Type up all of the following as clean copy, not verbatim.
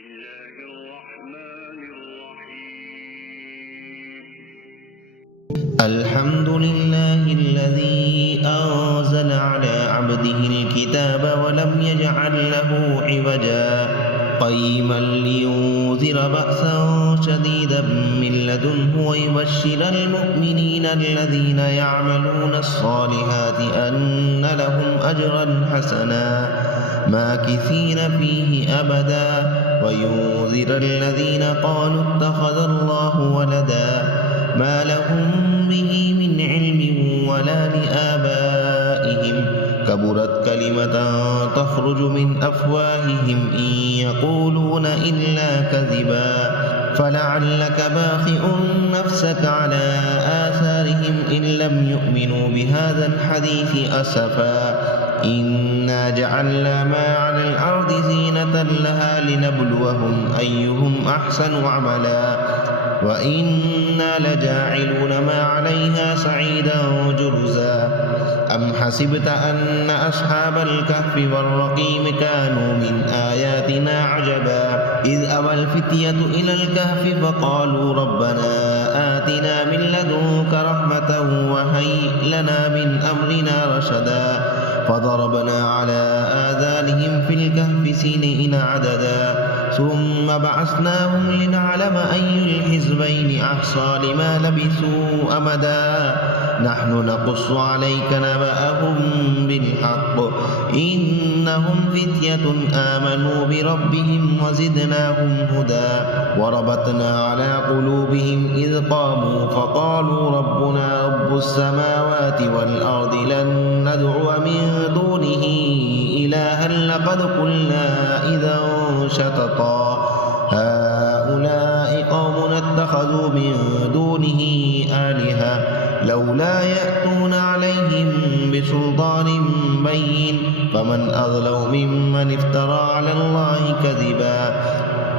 الله الرحمن الرحيم. الحمد لله الذي أنزل على عبده الكتاب ولم يجعل له عوجا قيما لينذر بأسا شديدا من لدنه ويبشر المؤمنين الذين يعملون الصالحات أن لهم أجرا حسنا ماكثين فيه أبدا وينذر الذين قالوا اتخذ الله ولدا ما لهم به من علم ولا لآبائهم كبرت كلمة تخرج من أفواههم إن يقولون إلا كذبا فلعلك باخع نفسك على آثارهم إن لم يؤمنوا بهذا الحديث أسفا إنا جعلنا ما على الأرض زينة لها لنبلوهم أيهم أحسن عملا وإنا لجاعلون ما عليها صعيدا جرزا أم حسبت أن أصحاب الكهف والرقيم كانوا من آياتنا عجبا إذ أوى الفتية إلى الكهف فقالوا ربنا آتنا من لدنك رحمة وهيئ لنا من أمرنا رشدا فضربنا على آذانهم في الكهف سنين عددا ثم بعثناهم لنعلم أي الحزبين أحصى لما لبثوا أمدا نحن نقص عليك نبأهم بالحق إنهم فتية آمنوا بربهم وزدناهم هدى وربطنا على قلوبهم إذ قاموا فقالوا ربنا رب السماوات والأرض لن ندعو من دونه إلها لقد قلنا إذا شططا هؤلاء قوم اتخذوا من دونه آلهة لولا يأتون عليهم بسلطان بين فمن أظلم ممن افترى على الله كذبا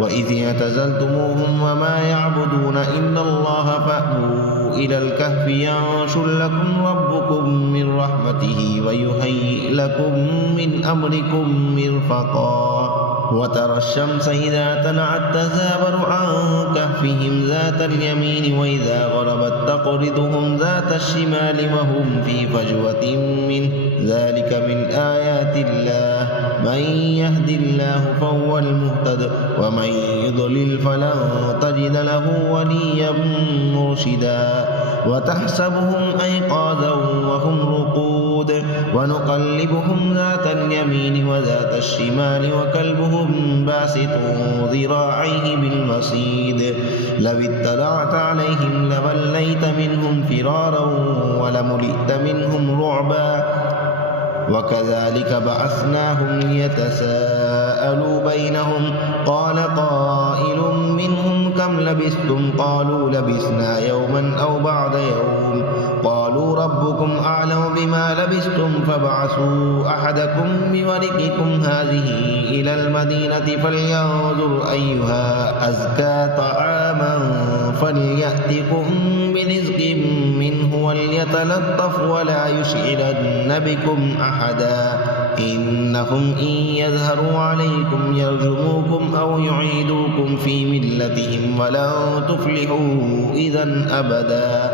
وإذ اعتزلتموهم وما يعبدون إلا الله فأووا إلى الكهف ينشر لكم ربكم من رحمته ويهيئ لكم من أمركم مرفقا وترى الشمس إذا طلعت تزاور عن كهفهم ذات اليمين وإذا غربت تقرضهم ذات الشمال وهم في فجوة منه ذلك من آيات الله من يهد الله فهو المهتد ومن يضلل فلن تجد له وليا مرشدا وتحسبهم أيقاظا وهم رقود ونقلبهم ذات اليمين وذات الشمال وكلبهم باسط ذراعيه بالوصيد لو اطلعت عليهم لوليت منهم فرارا ولملئت منهم رعبا وكذلك بعثناهم ليتساءلوا بينهم قال قائل منهم كم لبثتم قالوا لبثنا يوما أو بعض يوم قالوا ربكم أعلم بما لبثتم فابعثوا أحدكم بورقكم هذه إلى المدينة فلينظر أيها أزكى طعاما فليأتكم برزق منه وليتلطف ولا يشعرن بكم أحدا إنهم إن يظهروا عليكم يرجموكم أو يعيدوكم في ملتهم ولن تفلحوا إذا أبدا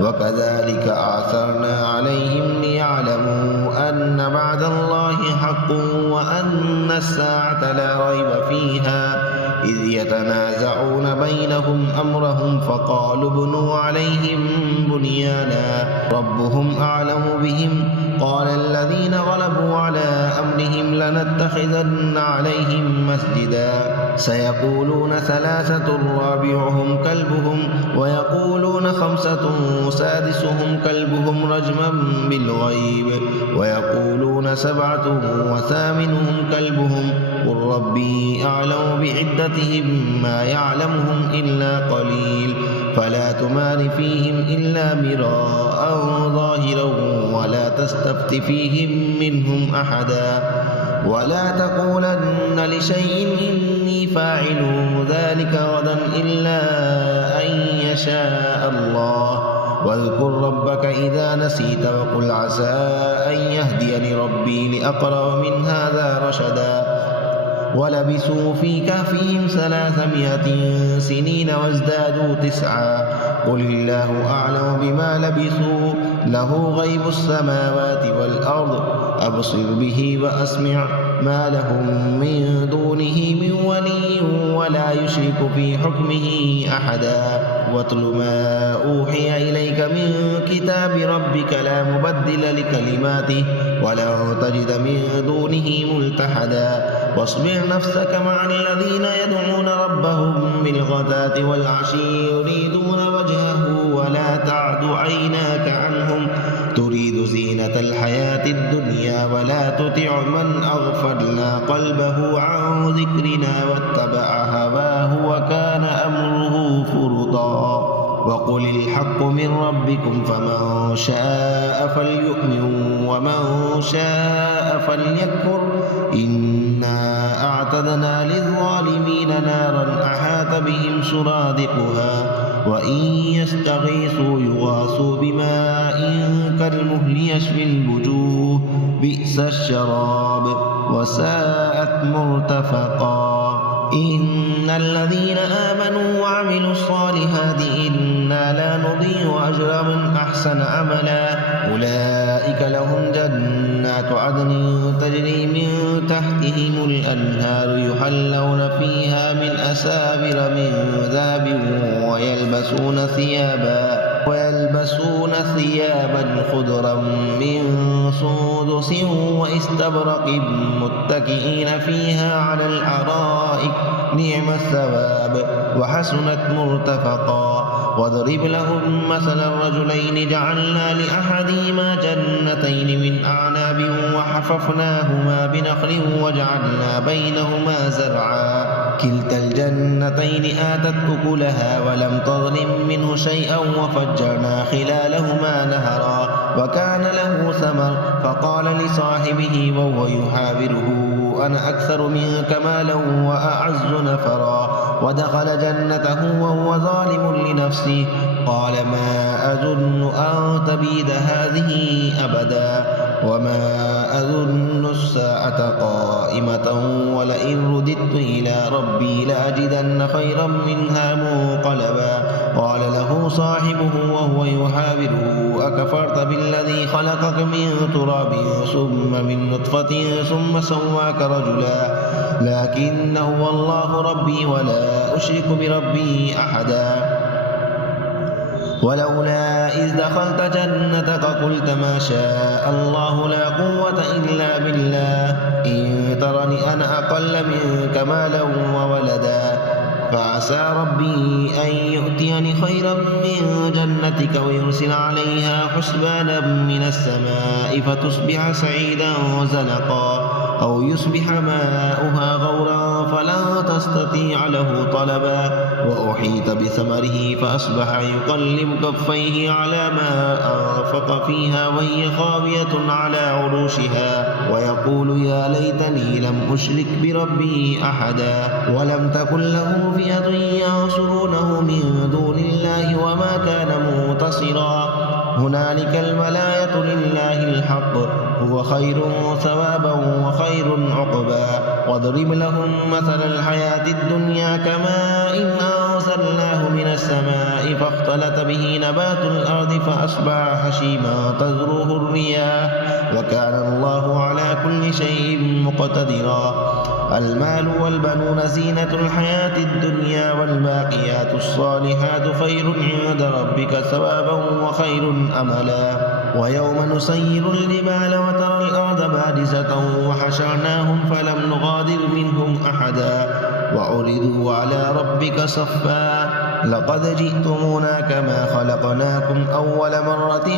وكذلك أعثرنا عليهم ليعلموا أن بعد الله حق وأن الساعة لا ريب فيها إذ يتنازعون بينهم أمرهم فقالوا ابنوا عليهم بنيانا ربهم أعلم بهم قال الذين غلبوا على أمرهم لنتخذن عليهم مسجدا سيقولون ثلاثة رابعهم كلبهم ويقولون خمسة سادسهم كلبهم رجما بالغيب ويقولون سبعة وثامنهم كلبهم قل ربي أعلم بعدتهم ما يعلمهم إلا قليل فلا تمار فيهم إلا مراء ظاهرا ولا تستفت فيهم منهم أحدا ولا تقولن لشيء إني فاعل ذلك غدا إلا أن يشاء الله واذكر ربك إذا نسيت وقل عسى أن يهديني ربي لأقرب من هذا رشدا ولبثوا في كهفهم 300 سنين وازدادوا 9. قل الله أعلم بما لبثوا له غيب السماوات والأرض أبصر به وأسمع ما لهم من دونه من ولي ولا يشرك في حكمه أحدا. واتل ما أوحي إليك من كتاب ربك لا مبدل لكلماته ولن تجد من دونه ملتحدا. واصبر نفسك مع الذين يدعون ربهم بالغداة والعشي يريدون وجهه ولا تعد عيناك عنهم تريد زينة الحياة الدنيا ولا تطع من أغفلنا قلبه عن ذكرنا واتبع هواه وكان أمره فرطا. وقل الحق من ربكم فمن شاء فليؤمن ومن شاء فليكفر إنا أعتدنا للظالمين نارا أحاط بهم سرادقها وإن يستغيثوا يغاثوا بماء كالمهل يشوي الوجوه بئس الشراب وساءت مرتفقا. إن الذين آمنوا وعملوا الصالحات إنا لا نضيع أجر من أحسن عملا أولئك لهم جنات عدن تجري من تحتهم الأنهار يحلون فيها من أساور من ذهب ويلبسون ثيابا خضرا من سندس واستبرق متكئين فيها على الأرائك نعم الثواب وحسنت مرتفقا. واضرب لهم مثلا رجلين جعلنا لأحدهما جنتين من أعناب وحففناهما بنخل وجعلنا بينهما زرعا كلتا الجنتين آتت أكلها ولم تظلم منه شيئا وفجرنا خلالهما نهرا وكان له ثمر فقال لصاحبه وهو يحاوره أنا أكثر منك مالا وأعز نفرا ودخل جنته وهو ظالم لنفسه قال ما أظن أن تبيد هذه أبدا وما أظن الساعة قائمة ولئن رددت إلى ربي لأجدن خيرا منها منقلبا. قال له صاحبه وهو يحاوره أكفرت بالذي خلقك من تراب ثم من نطفة ثم سواك رجلا لكن هو الله ربي ولا أشرك بربي أحدا. ولولا إذ دخلت جنتك قلت ما شاء الله لا قوة إلا بالله إن ترني أنا أقل منك مالا وولدا فعسى ربي أن يؤتيني خيرا من جنتك ويرسل عليها حسبانا من السماء فتصبح سعيدا زلقا أو يصبح ماؤها غورا فلا تستطيع له طلبا وأحيط بثمره فأصبح يقلب كفيه على ما أنفق فيها وهي خاوية على عروشها ويقول يا ليتني لم أشرك بربي أحدا ولم تكن له فئة ينصرونه من دون الله وما كان منتصرا هنالك الولاية لله الحق هو خير ثوابا وخير عقبا. واضرب لهم مثل الحياة الدنيا كماء إن أنزلناه من السماء فاختلط به نبات الأرض فأصبح هشيما تذروه الرياح وكان الله على كل شيء مقتدرا. المال والبنون زينة الحياة الدنيا والباقيات الصالحات خير عند ربك ثوابا وخير أملا. ويوم نسير الجبال وترى الأرض بارزة وحشرناهم فلم نغادر منهم أحدا وعرضوا على ربك صفا لقد جئتمونا كما خلقناكم أول مرة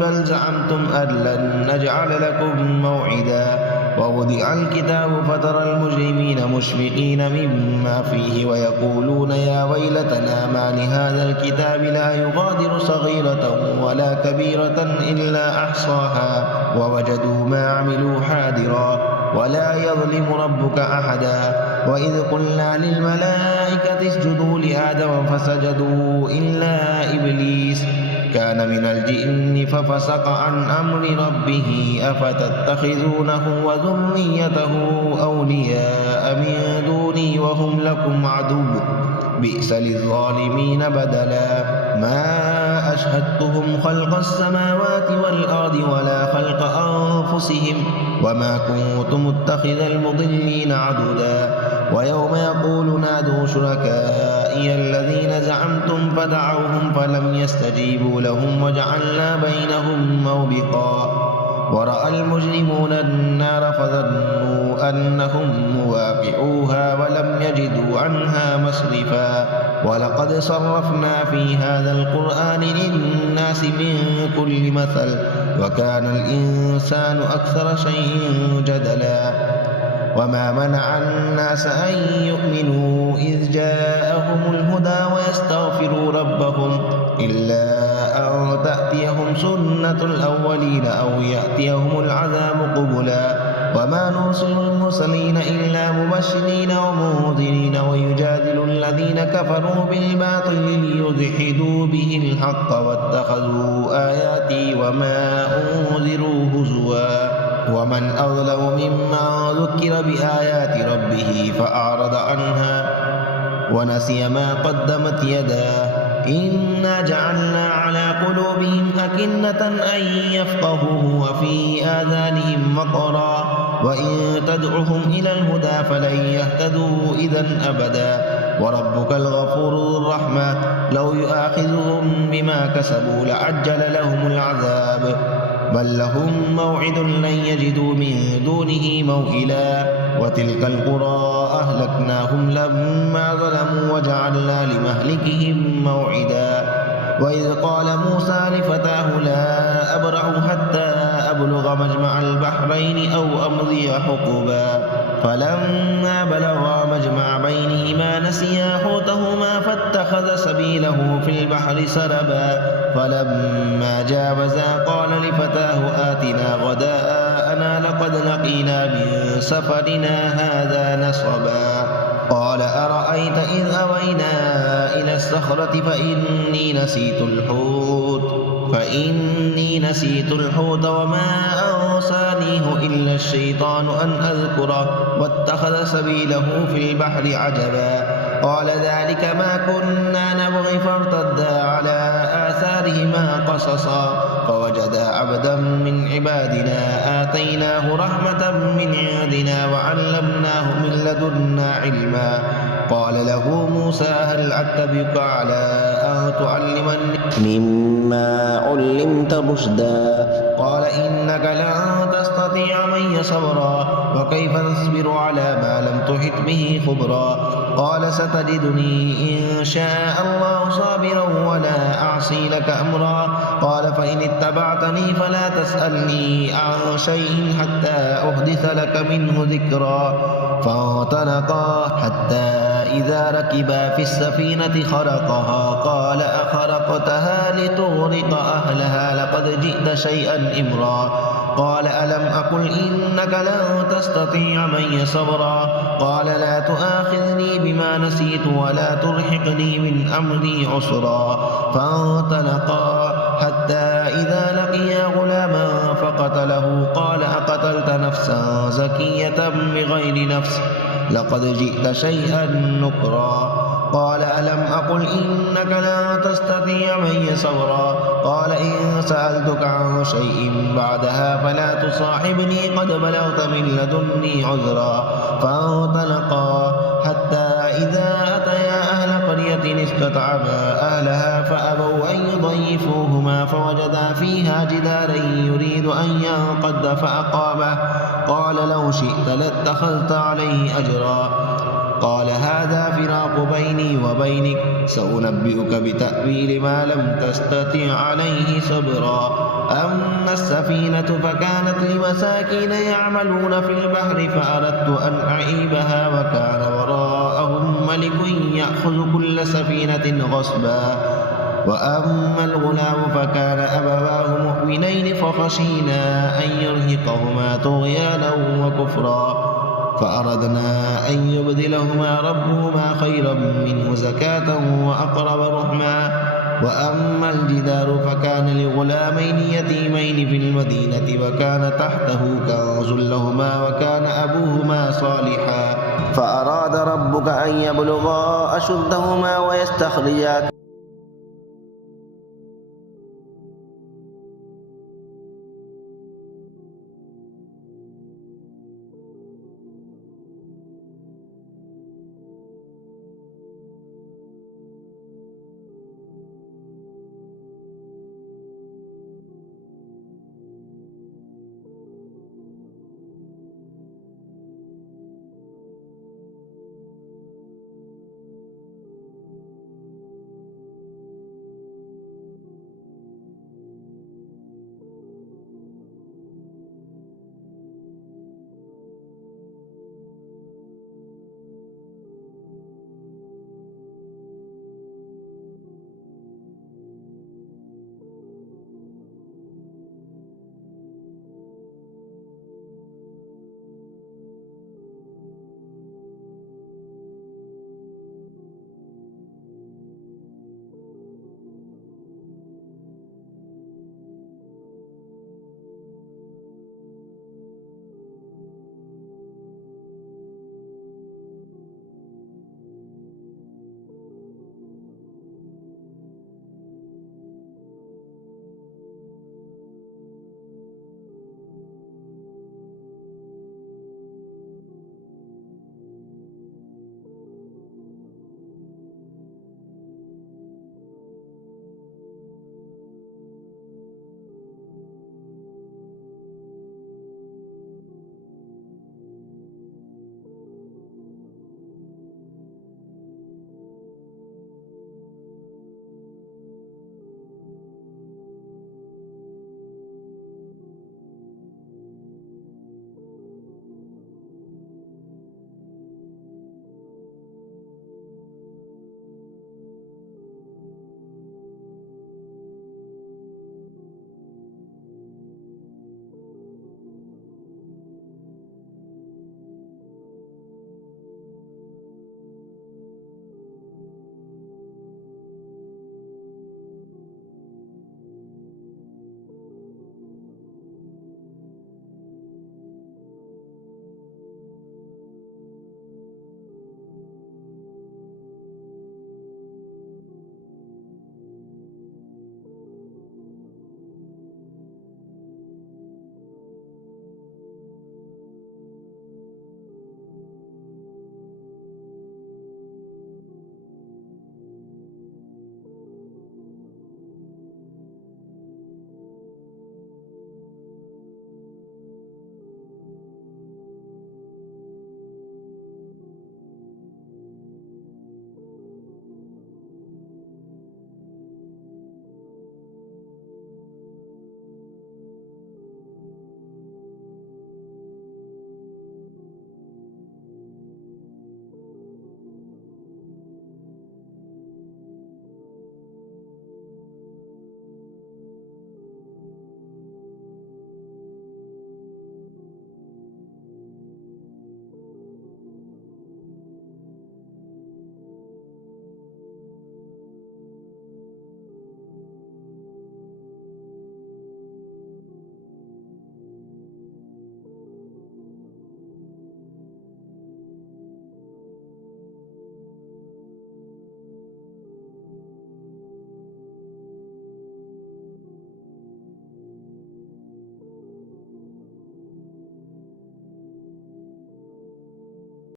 بل زعمتم أن لن نجعل لكم موعدا. ووضع الكتاب فترى المجرمين مشفقين مما فيه ويقولون يا ويلتنا ما لهذا الكتاب لا يغادر صغيرة ولا كبيرة إلا أحصاها ووجدوا ما عملوا حاضرا ولا يظلم ربك أحدا. وإذ قلنا للملائكة اسجدوا لآدم فسجدوا إلا إبليس كان من الجن ففسق عن أمر ربه أفتتخذونه وذريته أولياء شاء من دوني وهم لكم عدو بئس للظالمين بدلا ما أشهدتهم خلق السماوات والأرض ولا خلق أنفسهم وما كنت متخذ المضلين عضدا ويوم يقول نادوا شركائي الذين زعمتم فدعوهم فلم يستجيبوا لهم وجعلنا بينهم موبقا ورأى المجرمون النار فظنوا أنهم مواقعوها ولم يجدوا عنها مصرفا ولقد صرفنا في هذا القرآن للناس من كل مثل وكان الإنسان أكثر شيء جدلا وما منع الناس أن يؤمنوا إذ جاءهم الهدى ويستغفروا ربهم إلا أن تأتيهم سنة الأولين أو يأتيهم العذاب قبلا وما نرسل المرسلين إلا مبشرين ومنذرين ويجادل الذين كفروا بالباطل ليدحضوا به الحق واتخذوا آياتي وما أنذروا هزوا ومن أظلم ممن ذكر بآيات ربه فأعرض عنها ونسي ما قدمت يداه إنا جعلنا على قلوبهم أكنة أن يفقهوه وفي آذانهم وقرا وإن تدعهم إلى الهدى فلن يهتدوا إذا أبدا وربك الغفور ذو الرحمة لو يؤاخذهم بما كسبوا لعجل لهم العذاب بل لهم موعد لن يجدوا من دونه موئلا وتلك القرى أهلكناهم لما ظلموا وجعلنا لمهلكهم موعدا وإذ قال موسى لفتاه لا أبرح حتى أبلغ مجمع البحرين أو أمضي حقبا فلما بلغا مجمع بينهما نسيا حوتهما فاتخذ سبيله في البحر سربا فلما جاوزا قال لفتاه آتنا غداءنا لقد لقينا من سفرنا هذا نصبا قال أرأيت إذ أوينا إلى الصخرة فإني نسيت الحوت وما أنسانيه إلا الشيطان أن أذكره واتخذ سبيله في البحر عجبا قال ذلك ما كنا نبغي فارتدا على آثارهما قصصا فوجدا عبدا من عبادنا آتيناه رحمة من عندنا وعلمناه من لدنا علما قال له موسى هل أتبعك على أن تعلمني مما علمت رشدا قال إنك لن تستطيع معي صبرا وكيف تصبر على ما لم تحط به خبرا قال ستجدني إن شاء الله صابرا ولا أعصي لك أمرا قال فإن اتبعتني فلا تسألني عن شيء حتى أحدث لك منه ذكرا فانطلقا حتى إذا ركبا في السفينة خرقها قال أخرقتها لتغرق أهلها لقد جئت شيئا إمرا قال ألم أقل إنك لن تستطيع معي صبرا قال لا تؤاخذني بما نسيت ولا ترهقني من أمري عسرا فانطلقا حتى إذا لقيا غلاما فقتله قال أقتلت نفسا زكية بغير نفس لقد جئت شيئا نكرا قال ألم أقل إنك لا تستطيع معي صبرا قال إن سألتك عن شيء بعدها فلا تصاحبني قد بلغت من لدني عذرا فانطلقا حتى إذا أتيا أهل قرية استطعما أهلها فأبوا أن يضيفوهما فوجدا فيها جدارا يريد أن ينقض فأقامه قال لو شئت لاتخذت عليه أجرا قال هذا فراق بيني وبينك سأنبئك بتأويل ما لم تستطع عليه صبرا أما السفينة فكانت لمساكين يعملون في البحر فأردت أن أعيبها وكان وراءهم ملك يأخذ كل سفينة غصبا وأما الغلام فكان أبواه مؤمنين فخشينا أن يرهقهما طغيانا وكفرا فأردنا أن يبدلهما ربهما خيرا منه زكاة وأقرب رحما وأما الجدار فكان لغلامين يتيمين في المدينة وكان تحته كنز لهما وكان أبوهما صالحا فأراد ربك أن يبلغا أشدهما ويستخرجا